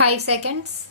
5 seconds.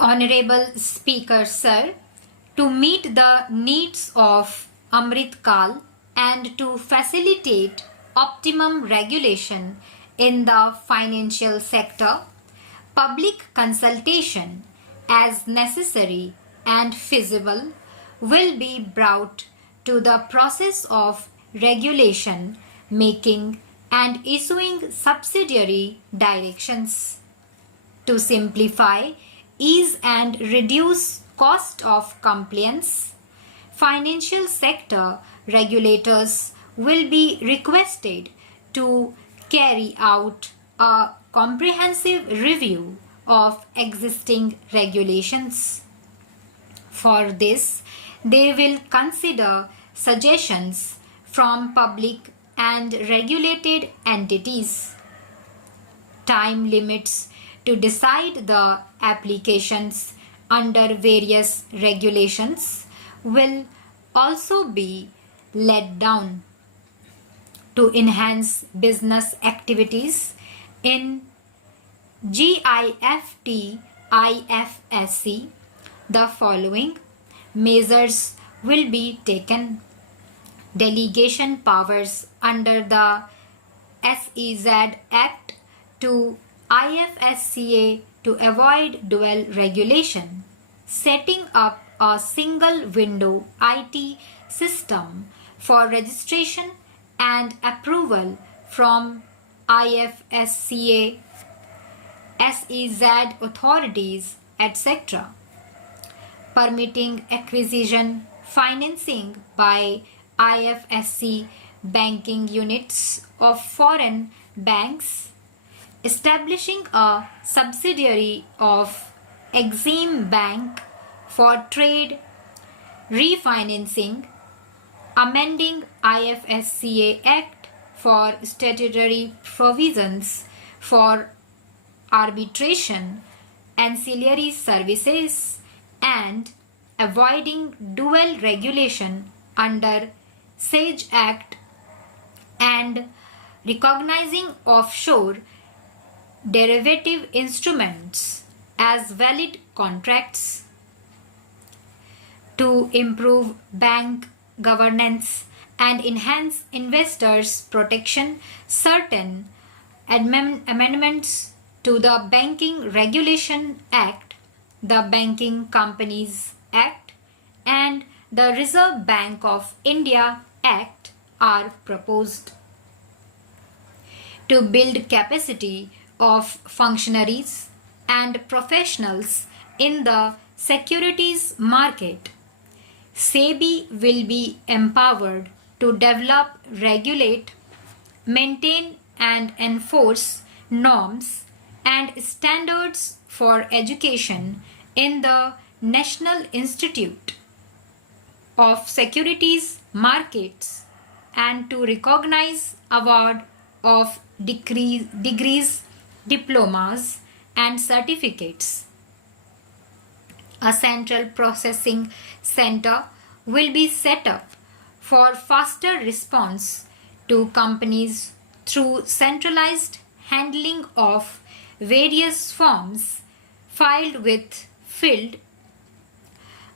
Honorable Speaker Sir, to meet the needs of Amrit Kal and to facilitate optimum regulation in the financial sector, public consultation as necessary and feasible will be brought to the process of regulation making and issuing subsidiary directions. To simplify, ease and reduce cost of compliance, financial sector regulators will be requested to carry out a comprehensive review of existing regulations. For this, they will consider suggestions from public and regulated entities. Time limits to decide the applications under various regulations will also be laid down. To enhance business activities in GIFT IFSC, the following measures will be taken. Delegation powers under the SEZ Act to IFSCA to avoid dual regulation, setting up a single window IT system for registration and approval from IFSCA, SEZ authorities, etc. Permitting acquisition, financing by IFSC banking units of foreign banks, establishing a subsidiary of Exim Bank for trade refinancing, amending IFSCA Act for statutory provisions for arbitration, ancillary services, and avoiding dual regulation under SAGE Act, and recognizing offshore derivative instruments as valid contracts. To improve bank governance and enhance investors' protection, certain amendments to the Banking Regulation Act, the Banking Companies Act, and the Reserve Bank of India Act are proposed. To build capacity of functionaries and professionals in the securities market, SEBI will be empowered to develop, regulate, maintain and enforce norms and standards for education in the National Institute of Securities Markets and to recognize award of degrees, diplomas and certificates. A central processing center will be set up for faster response to companies through centralized handling of various forms filed with field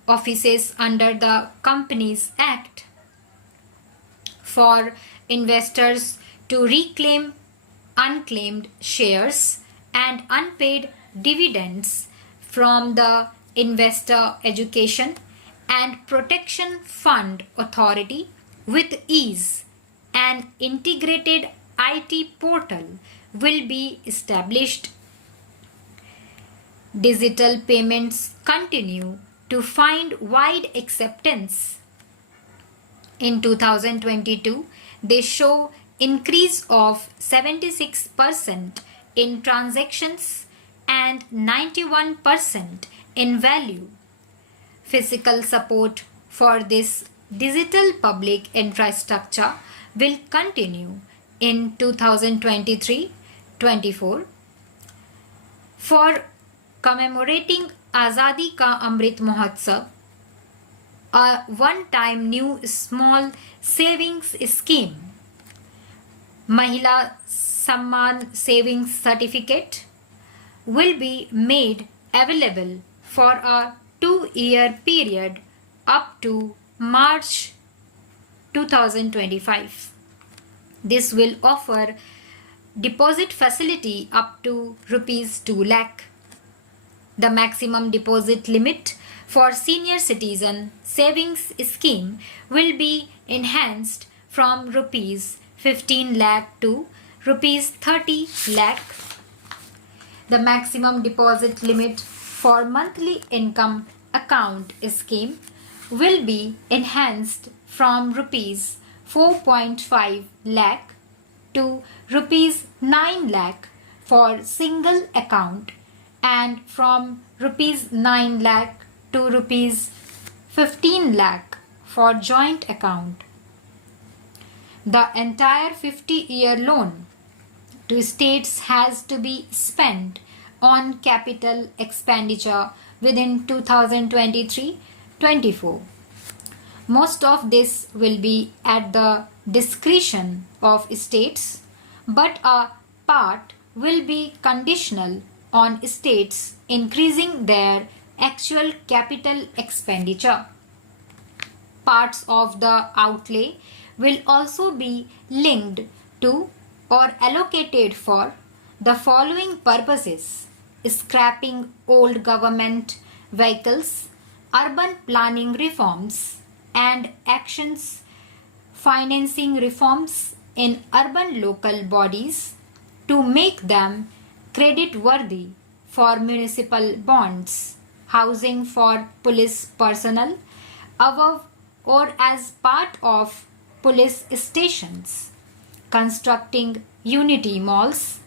offices under the Companies Act. For investors to reclaim unclaimed shares and unpaid dividends from the Investor Education and Protection Fund Authority with ease, an integrated IT portal will be established. Digital payments continue to find wide acceptance. In 2022, they show increase of 76% in transactions and 91% in value. Physical support for this digital public infrastructure will continue in 2023-24. For commemorating Azadi Ka Amrit Mahotsav, a one-time new small savings scheme, Mahila Samman Savings Certificate, will be made available for a 2-year period up to March 2025. This will offer deposit facility up to rupees 2 lakh. The maximum deposit limit for senior citizen savings scheme will be enhanced from rupees 15 lakh to rupees 30 lakh. The maximum deposit limit for monthly income account scheme will be enhanced from rupees 4.5 lakh to rupees 9 lakh for single account and from rupees 9 lakh to rupees 15 lakh for joint account. The entire 50-year loan to states has to be spent on capital expenditure within 2023-24. Most of this will be at the discretion of states, but a part will be conditional on states increasing their actual capital expenditure. Parts of the outlay will also be linked to or allocated for the following purposes: scrapping old government vehicles, urban planning reforms and actions, financing reforms in urban local bodies to make them credit-worthy for municipal bonds, housing for police personnel above or as part of police stations, constructing unity malls,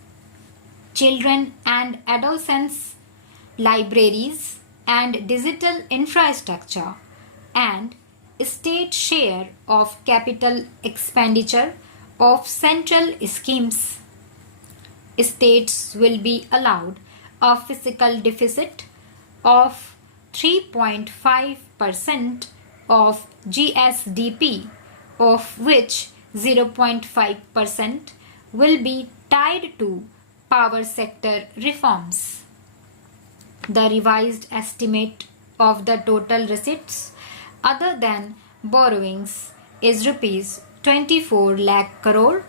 children and adolescents libraries and digital infrastructure, and state share of capital expenditure of central schemes. States will be allowed a fiscal deficit of 3.5% of GSDP, of which 0.5% will be tied to power sector reforms. The revised estimate of the total receipts other than borrowings is rupees 24 lakh crore,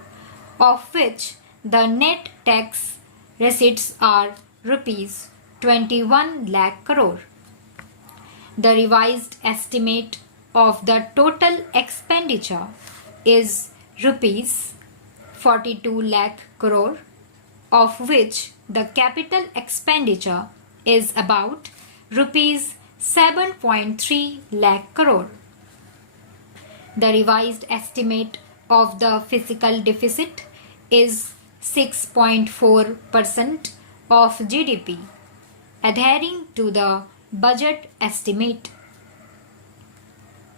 of which the net tax receipts are rupees 21 lakh crore. The revised estimate of the total expenditure is rupees 42 lakh crore, of which the capital expenditure is about rupees 7.3 lakh crore. The revised estimate of the fiscal deficit is 6.4% of GDP, adhering to the budget estimate.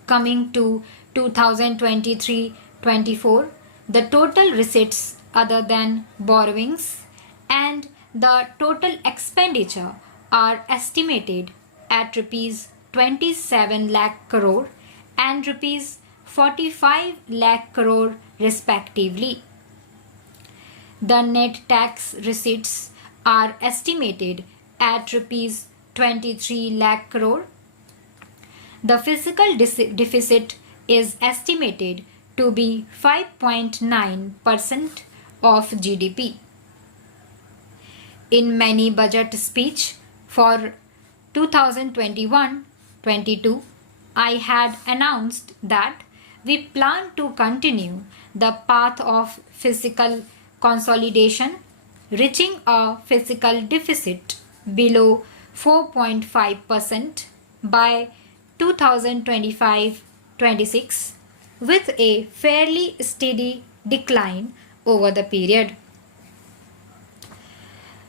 Coming to 2023-24, the total receipts other than borrowings and the total expenditure are estimated at rupees 27 lakh crore and rupees 45 lakh crore respectively. The net tax receipts are estimated at rupees 23 lakh crore. The fiscal deficit is estimated to be 5.9% of GDP. In many budget speech for 2021-22, I had announced that we plan to continue the path of fiscal consolidation, reaching a fiscal deficit below 4.5% by 2025-26, with a fairly steady decline over the period.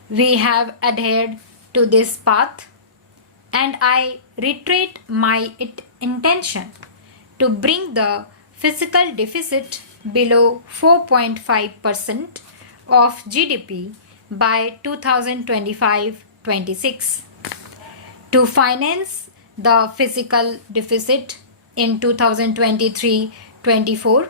We have adhered to this path, and I reiterate my intention to bring the fiscal deficit below 4.5% of GDP by 2025-26. To finance the fiscal deficit, in 2023-24,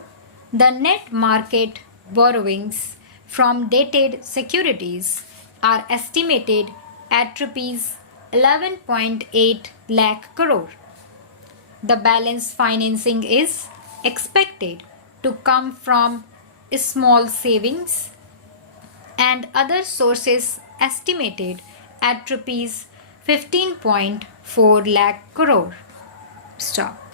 the net market borrowings from dated securities are estimated at rupees 11.8 lakh crore. The balance financing is expected to come from small savings and other sources estimated at rupees 15.4 lakh crore. Stop.